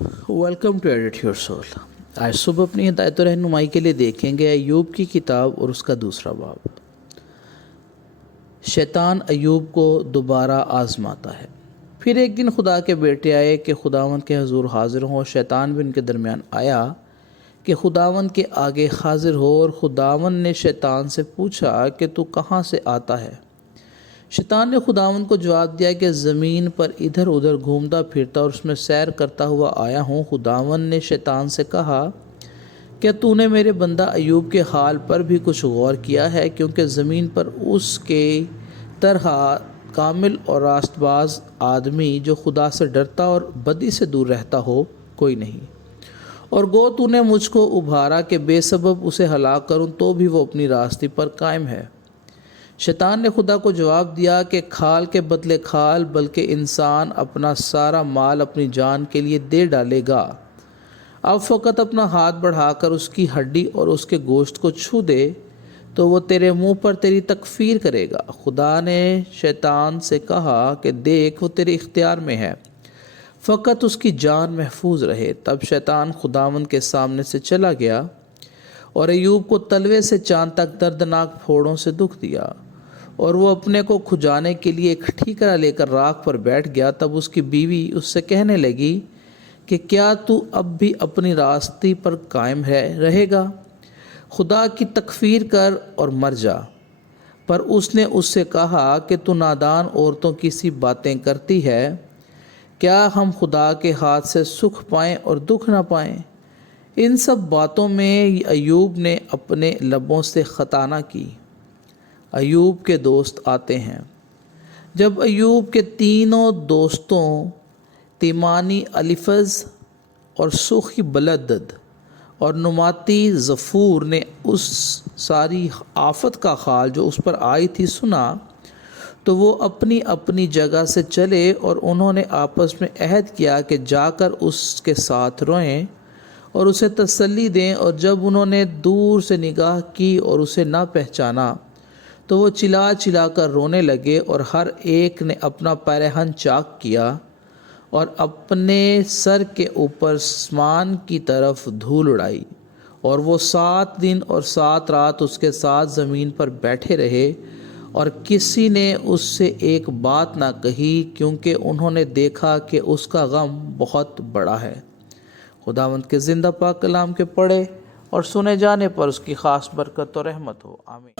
Welcome to edit your soul. आज सुबह अपनी हिदायत और रहनुमाई के लिए देखेंगे अय्यूब की किताब और उसका दूसरा बाब। शैतान अय्यूब को दोबारा आजमाता है। फिर एक दिन खुदा के बेटे आए कि खुदावंद के हजूर हाजिर हों। शैतान भी उनके दरमियान आया कि खुदावंद के आगे हाजिर हो, और खुदावंद ने शैतान से पूछा कि तू कहाँ से आता है। शैतान ने खुदावंद को जवाब दिया कि ज़मीन पर इधर उधर घूमता फिरता और उसमें सैर करता हुआ आया हूँ। खुदावंद ने शैतान से कहा, क्या तूने मेरे बंदा अय्यूब के हाल पर भी कुछ गौर किया है, क्योंकि ज़मीन पर उसके तरह कामिल और रास्तबाज आदमी जो खुदा से डरता और बदी से दूर रहता हो कोई नहीं। और गो तूने मुझको उभारा कि बेसबब उसे हलाक करूं, तो भी वो अपनी रास्ते पर कायम है। शैतान ने खुदा को जवाब दिया कि खाल के बदले खाल, बल्कि इंसान अपना सारा माल अपनी जान के लिए दे डालेगा। अब फ़कत अपना हाथ बढ़ाकर उसकी हड्डी और उसके गोश्त को छू दे, तो वो तेरे मुंह पर तेरी तकफीर करेगा। खुदा ने शैतान से कहा कि देख, वो तेरे इख्तियार में है, फ़कत उसकी जान महफूज रहे। तब शैतान खुदावंद के सामने से चला गया और अय्यूब को तलवे से चाँद तक दर्दनाक फोड़ों से दुख दिया, और वो अपने को खुजाने के लिए एक ठीकरा लेकर राख पर बैठ गया। तब उसकी बीवी उससे कहने लगी कि क्या तू अब भी अपनी रास्ते पर कायम रहेगा? खुदा की तकफीर कर और मर जा। पर उसने उससे कहा कि तू नादान औरतों की सी बातें करती है। क्या हम खुदा के हाथ से सुख पाएँ और दुख ना पाएँ? इन सब बातों में अय्यूब ने अपने लबों से खता न की। अय्यूब के दोस्त आते हैं। जब अय्यूब के तीनों दोस्तों तिमानी अलिफज और सूखी बलदद और नुमाती ज़फूर ने उस सारी आफत का हाल जो उस पर आई थी सुना, तो वो अपनी अपनी जगह से चले, और उन्होंने आपस में अहद किया कि जाकर उसके साथ रोएं और उसे तसल्ली दें। और जब उन्होंने दूर से निगाह की और उसे ना पहचाना, तो वो चिल्ला चिल्ला कर रोने लगे, और हर एक ने अपना पैरहन चाक किया और अपने सर के ऊपर आसमान की तरफ धूल उड़ाई। और वो 7 दिन और 7 रात उसके साथ ज़मीन पर बैठे रहे, और किसी ने उससे एक बात ना कही, क्योंकि उन्होंने देखा कि उसका गम बहुत बड़ा है। खुदावंद के ज़िंदा पाक कलाम के पढ़े और सुने जाने पर उसकी ख़ास बरकत और रहमत हो। आमीन।